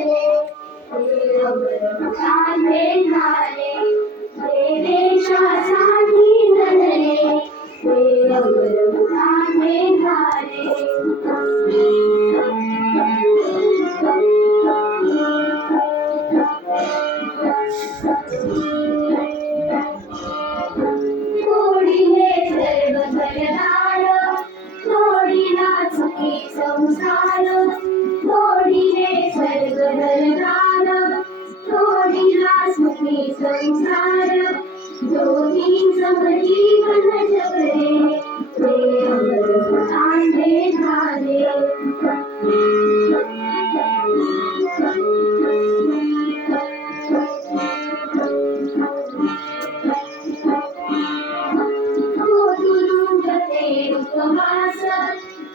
घडले चांगले झाले देशासाठी लढले चांगले झाले तोडिले सर्व बलिदान तोडिला चुकी संसार तोडिले सर्व बलिदान तोडिला सुखी संसार दोन्ही समजीवन जगले ते अमर चांगले झाले उपवास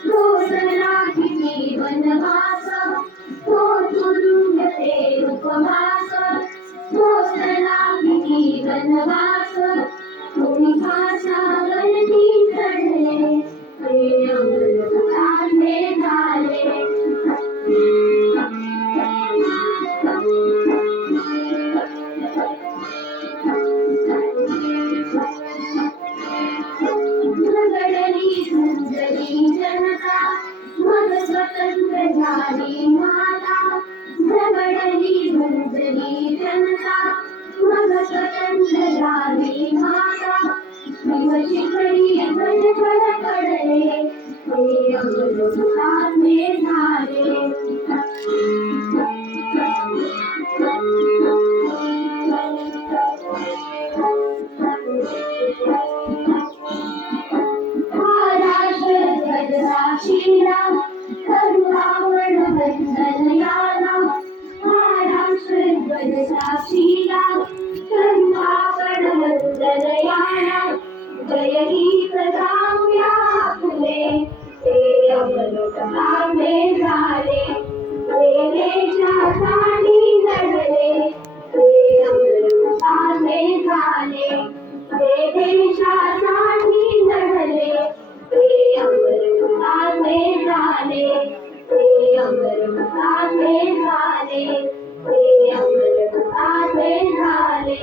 रोसला किती वनवास तो तुरुंगते उपवास रोसला किती वनवास तुम्ही भाषावरती चढले ते अमर चांगले झाले झुंजली जनता मग स्वतंत्र झाली माता झगडली झुंजली जनता मग स्वतंत्र झाली माता दिवशी खरी गणपड पडले ते अमर चांगले झाले साक्षीला करुणावण वंदन याला महाराष्ट्र ध्वज साक्षीला करुणावण वंदन याला जय गीत गाऊया फुले ते अमर चांगले झाले ते देशासाठी लढले ते अमर चांगले झाले ते देशासाठी लढले ते अमर चांगले झाले ते अमर चांगले झाले ते अमर चांगले झाले